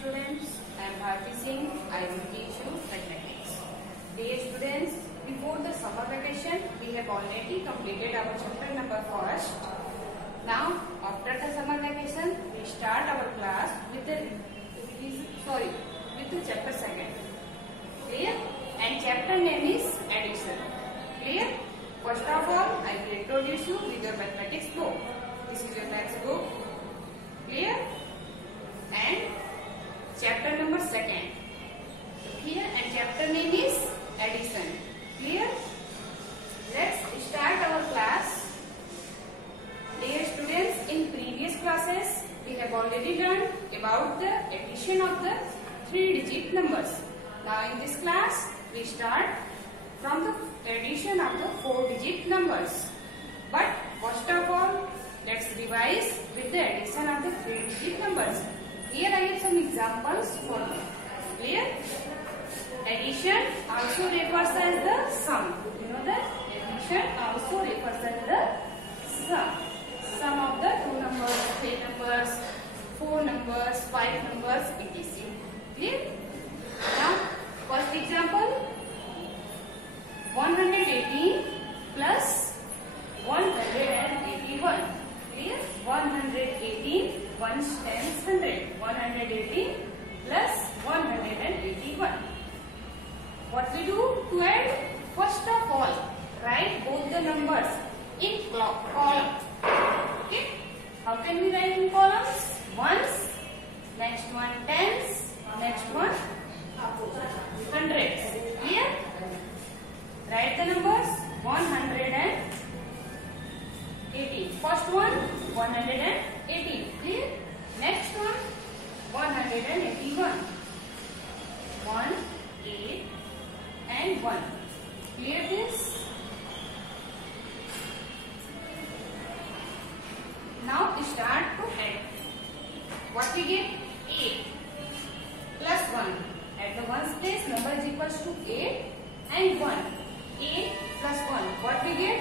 students, I am Bharti Singh. I will teach you mathematics. Dear students, before the summer vacation, we have already completed our chapter number first. Now, after the summer vacation, we start our class with the chapter second. Clear? And chapter name is addition. Clear? First of all, I will introduce you with your mathematics book. This is your maths book. Clear? And chapter number second. Here and chapter name is addition. Clear? Let's start our class. Dear students, in previous classes we have already learned about the addition of the 3-digit numbers. Now in this class we start from the addition of the 4-digit numbers. But first of all, let's revise with the addition of the 3-digit numbers. Here I have some examples for you. Clear? Addition also refers as the sum. You know that? Addition also refers as the sum. Sum of the 2 numbers, 3 numbers, 4 numbers, 5 numbers, etc. Clear? Now, first example, 118 plus 181. Clear? 118 1 times 100. 118 plus 181. What we do to add? First of all, write both the numbers in column. Okay? How can we write in columns? Ones, next one tens, next one hundreds. Clear? Write the numbers 180. First one 180. Clear? Next one 181. 1, 8 and 1. Clear this? Now start to add. What we get? 8 plus 1. At the ones place, number is equals to 8 and 1. 8 plus 1. What we get?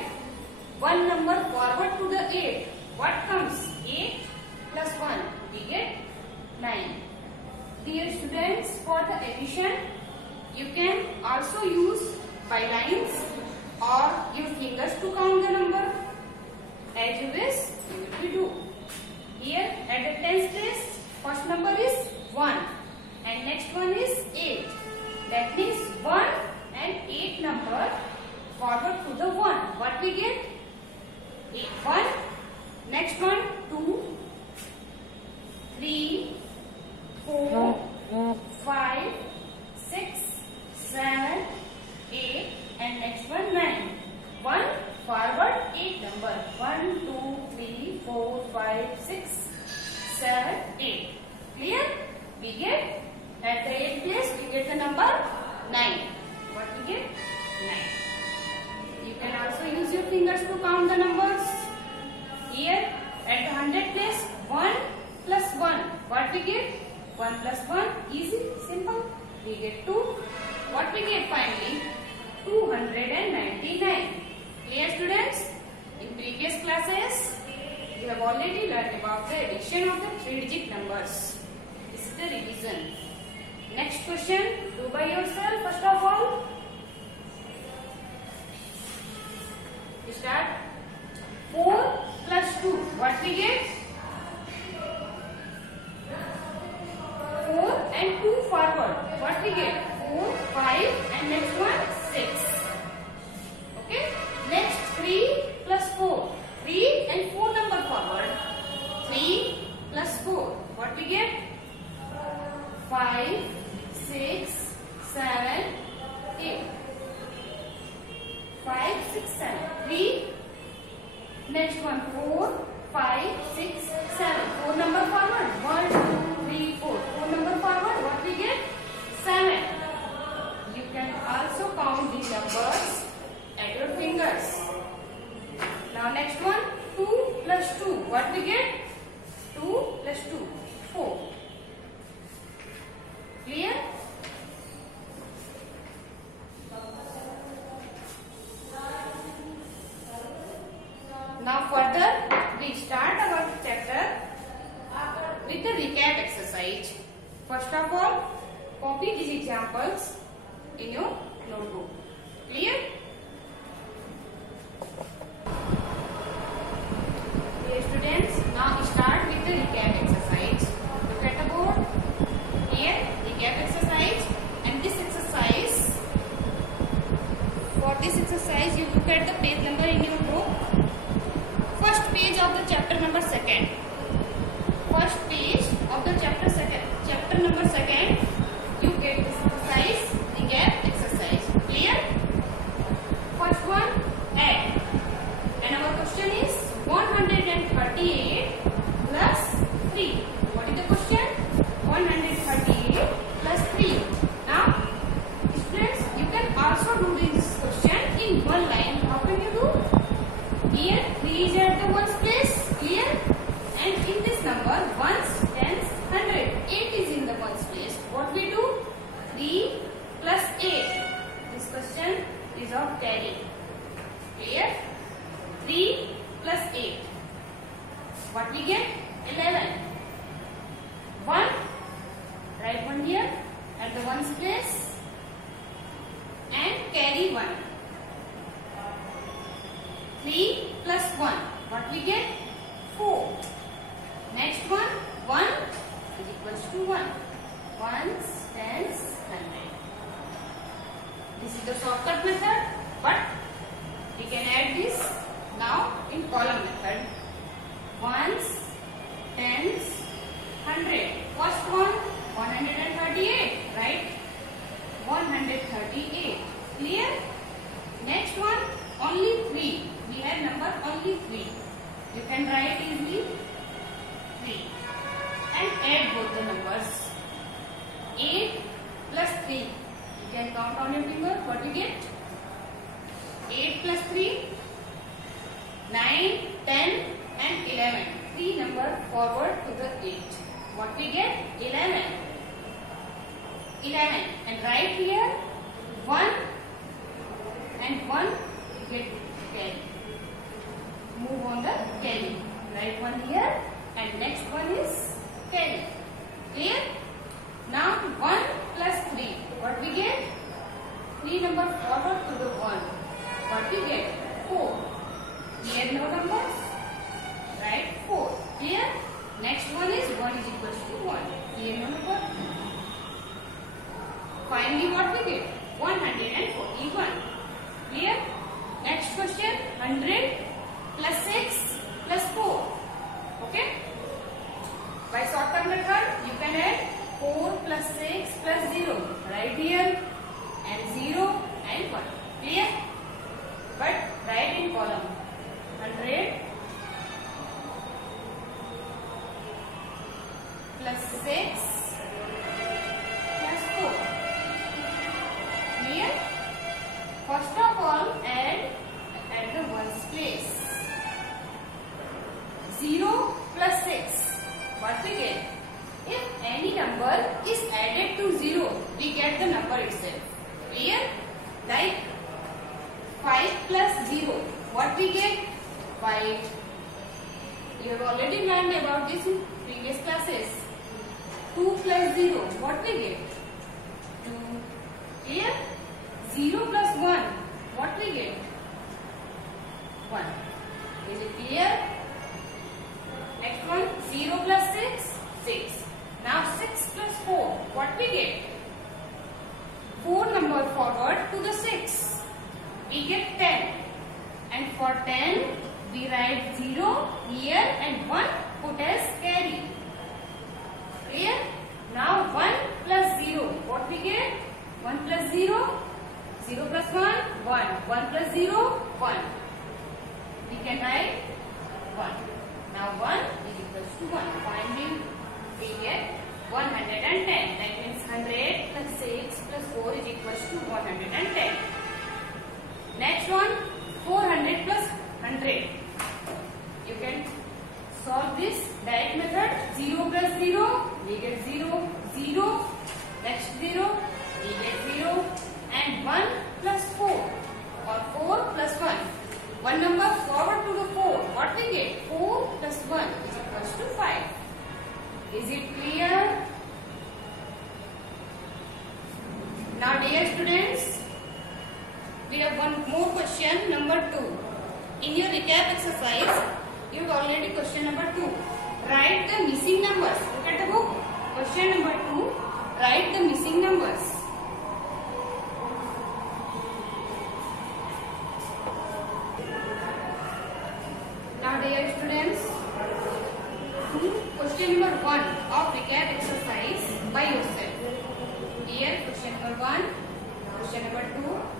One number forward to the 8. What comes? 8 plus 1. We get 9. Dear students, for the addition, you can also use by lines or your fingers to count the number. As you wish, you will do. Here at the tens place, first number is 1 and next one is 8. That means 1 and 8 number forward to the 1. What we get? 1. Next one 2, 3, 4, 5, 6, 7, 8 and next one 9. 1 forward 8 number. 1, 2, 3, 4, 5, 6, 7, 8. Clear? We get at the 8th place we get the number 9. What we get? 9. You can also use your fingers to count the numbers. Here at the 100th place 1 plus 1. What we get? 1 plus 1. Easy, simple. We get 2. What we get finally? 299. Clear students? In previous classes, you have already learned about the addition of the 3-digit numbers. This is the revision. Next question, do by yourself first of all. Start. 4 plus 2. What we get? 4 and 2 forward. What we get? 4, 5 and next one 6. Okay? Next 3 plus 4. 3 and 4 number forward. 3 plus 4. What we get? 5, 6, 7, 8. 5, 6, 7. 3. Next one 4, 5, 6, 7. 4 number forward. 1, 2, 3, 4. 4 number forward. What we get? 7. You can also count these numbers at your fingers. Now next one 2 plus 2. What we get? 2 plus 2. 4. Clear? Now further we start our chapter with the recap exercise. First of all, copy these examples in your notebook. Clear? Okay, students, now start with the recap exercise. Look at the board. Here, recap exercise, and this exercise. For this exercise, you look at the page number in your book. First page of the chapter number 2nd. First page of the chapter number 2nd. You get this exercise, recap exercise. Clear? First one, add. And our question is 138 plus 3. What is the question? 138 plus 3. Now, students, you can also do this question in one line. How can you do? Here, 3 is at the ones place. Clear? And in this number, ones, tens, 100. 8 is in the ones place. What we do? 3 plus 8. This question is of carry. Clear? 3 plus 8. What we get? 11. 1. Write 1 here at the ones place. And carry 1. 3 plus 1. What we get? 4. Next one, 1 is equals to 1. Ones, tens, 100. This is the shortcut method, but we can add this now in column method. Ones, tens, 100. First one, 138, right? 138. Clear? Next one, only 3. We have number only 3. You can write easily 3 and add both the numbers. 8 plus 3. You can count on your finger. What you get? 8 plus 3, 9, 10 and 11. 3 number forward to the 8. What we get? 11. 11. And right here 1 and 1 you get carry. Move on the carry. Write 1 here and next one is carry. Clear? Now 1 plus 3. What we get? 3 number forward to the 1. What we get? 4. Here no numbers. Write 4. Clear? Next one is 1 is equals to 1. Here no number. Finally what we get? 141. Clear? Next question, 100 plus 6 plus 4. Okay? By shortcut method, you can add 4 plus 6 plus 0. Right here and 0 and 1. Clear? But write in column. 100 plus 6 plus 4. Clear? First of all, add at the ones place. 0 plus 6. What we get? If any number is added to 0, we get the number itself. Clear? Like 5 plus 0. What we get? 5. You have already learned about this in previous classes. 2 plus 0. What we get? 2. Clear? 0 plus 1. What we get? 1. Is it clear? Next one, 0 plus 6, 6. Now 6 plus 4, what we get? 4 number forward to the 6. We get 10. And for 10, we write 0 here and 1 put as carry. Clear? Now 1 plus 0, what we get? 1 plus 0, 0 plus 1, 1. 1 plus 0, 1. We can write 1. Now 1 is equals to 1. Finally, we get 110. That means 100 plus 6 plus 4 is equals to 110. Next one, 400 plus 100. You can solve this direct method. 0 plus 0, we get 0. 0, next 0, we get 0. And 1 plus 4 or 4 plus 1. One number forward to the 4. What we get? 4 plus 1 is equals to 5. Is it clear? dear students, we have one more question, number 2. In your recap exercise, you have already question number 2. Write the missing numbers. Look at the book. Question number 2. Write the missing numbers. Now dear students, question number 1 of recap exercise by yourself. Here question number 1, question number 2.